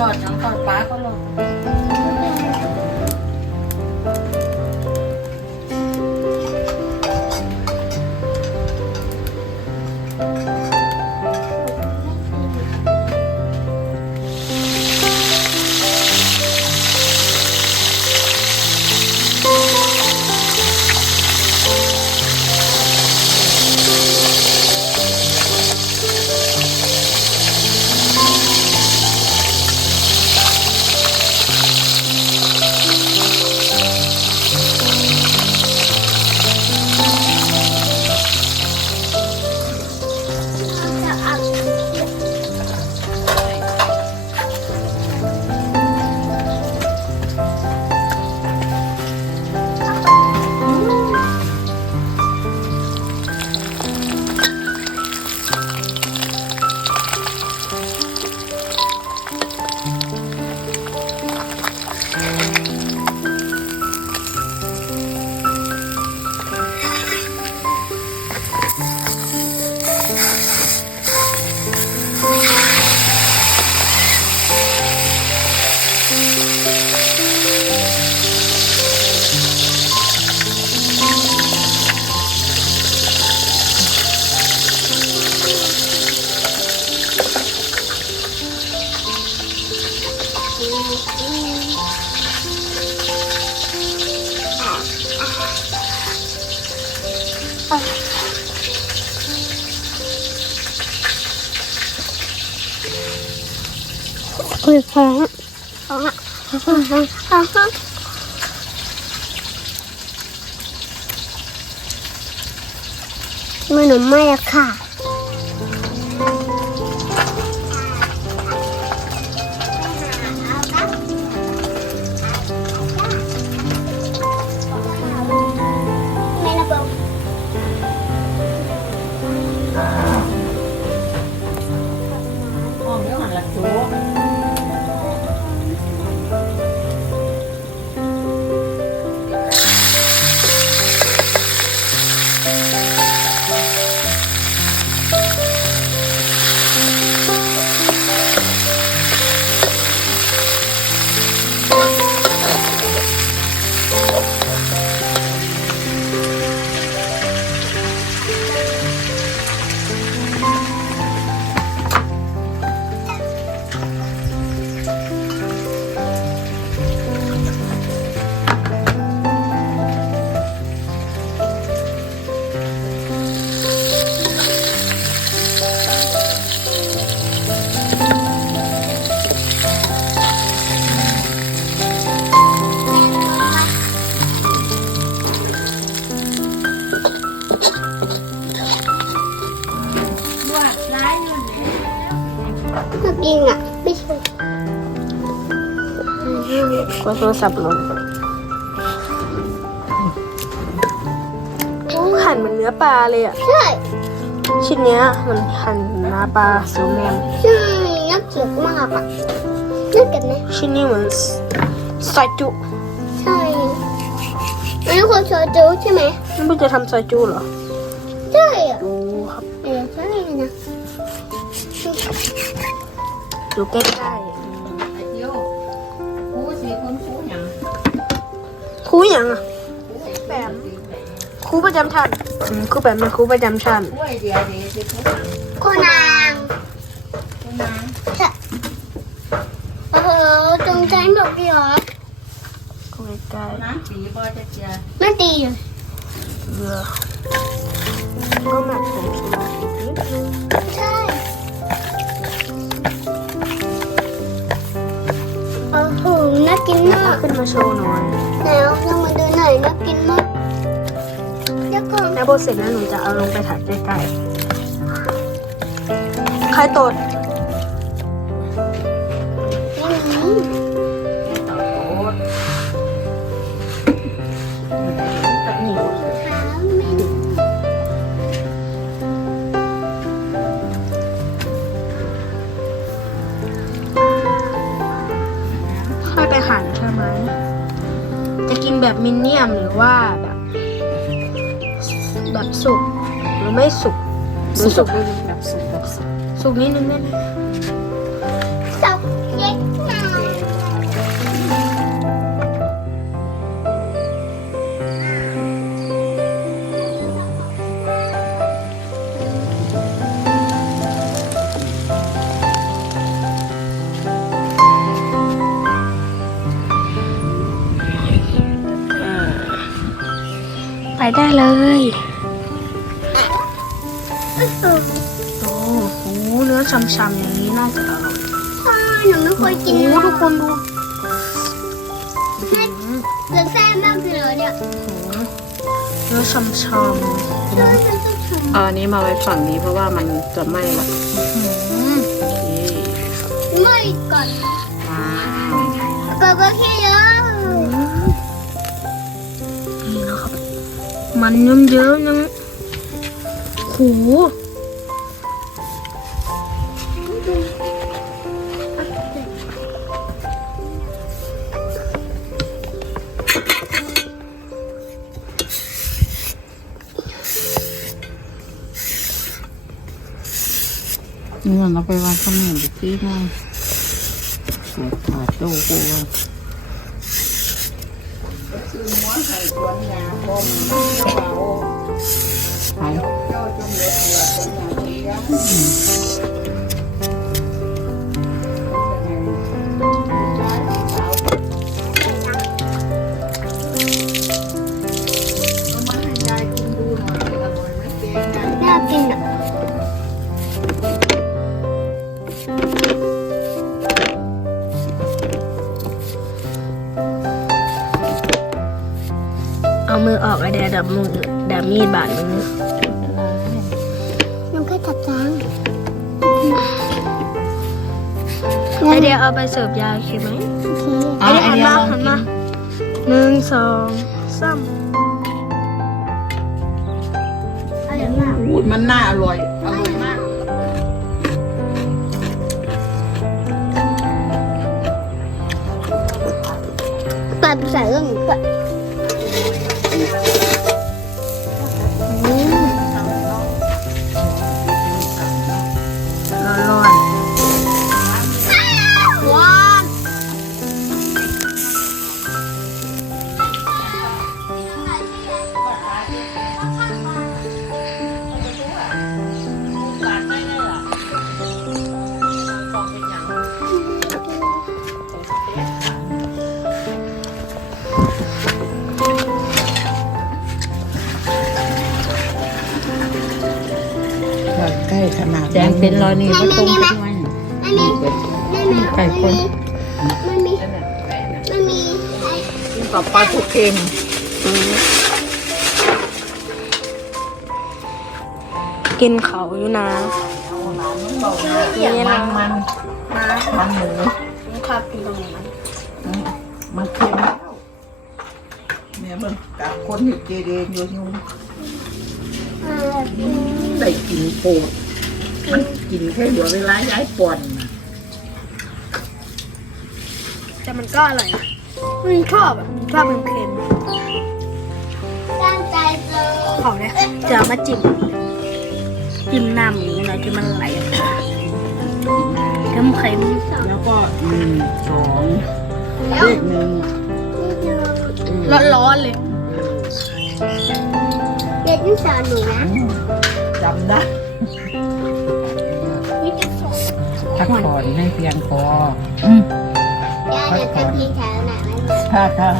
ทอดน้ำทอดปลาก็ลงคุยแพ้มันหนุ่มไม่อะค่ะไม่ระเบิดห้องเดี๋ยวหันหลังโจ๊กเมื่อกี้อ่ะไม่ใช่กดโทรศัพท์ลงหั่นเหมือนเนื้อปลาเลยอ่ะใช่ชิ้นเนี้ยมันหั่นเนื้อปลาซูแมนใช่น่าเกลียดมากอ่ะน่าเกลียดไหมชิ้นนี้เหมือนซอยจุใช่อันนี้คนซอยจุใช่ไหมนี่มันจะทำซอยจุเหรอใช่อ่ะดูครับใช่นะดูใกล้ๆ ไอ้เที่ยวครูสี่คนครูหยัง ครูหยังอ่ะแปมครูประจำชั้นครูแปมเป็นครูประจำชั้น ครูไอเดียดีสิครูหยัง ครูนาง ครูนาง โอ้โหตรงใจหมดเลยเหรอครูใกล้ น้ำสีบ่จะเจีย ๆไม่ตีเลยเบื่อก็หมักผมสุราใช่โอ้โหน่ากินมากขึ้นมาโชว์หน่อยแล้วลองมาดูหน่อยน่ากินมากแล้วพอเสร็จแล้วหนูจะเอาลงไปถ่ายใกล้ๆใครตดต่อโต๊ะตัดหนีค่อยไปหั่นใช่ไหมจะกินแบบมินเนียมหรือว่าแบบสุกหรือไม่สุกหรือสุกนิดนึง แบบสุกแบบสุก สุกนิดนึงได้ไหมสุกเล็กนะ ไปได้เลยโอ้โหเนื้อฉ่ำๆอย่างนี้น่าจะอร่อยใช่หนูไม่เคยกินทุกคนดูเหลือแซ่บมากเลยเนี่ยเนื้อฉ่ำๆ อันนี้มาไว้ฝั่งนี้เพราะว่ามันจะไหม้ละ ไม่ก่อนเปิดเบอร์ที่เยอะนี่นะครับ มันเยิ้มๆยังโหนี่เราไปวางขมิ้นดูสินะเสียขาดโตกูว่าซื้อหัวใส่สวนยาพมเอาเจ้าจงเหลือสวนยาเทียมน่ากินอ่ะเอามือออกไอเดียดับมือดับมีดบาดมือน้องแค่จับจางไอเดียเอาไปเสิร์ฟยาโอเคไหมไอเดียหันมา1 2 3มันน่าอร่อยมากตัดใส่เรื่องนี้ก่อนร้อนใกล้ขนาดแดงเป็นรอยนี่ก็ต้มไปด้วยไก่คนกับปลาทุกเค็มกินเขาอยู่นะนี่นะมันหมู ครับกินตรงนี้ มันเค็มเนี่ยมันกับคนอยู่เจเดนอยู่ที่ได้กินโปดมันกินแค่เหลือเวลาย้ายป่อนแต่มันก็อร่อยนะมันชอบมันเค็มตั้งใจเจอเขาเนี่ยจะมาจิ้มน้ำอย่างนี้เลยที่มันไหลเค็มแล้วก็1 2เลข1ร้อนเลยเด็กที่สอนหนูนะจำได้พักผ่อนให้เพียงพอยาเดี๋ยวจะกินแถวไหนค่ะ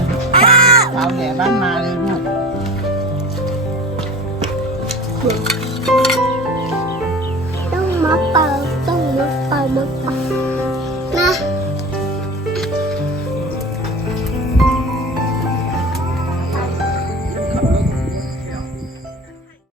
เราแหล่บ้านมาเลยลูกต้องมัดไป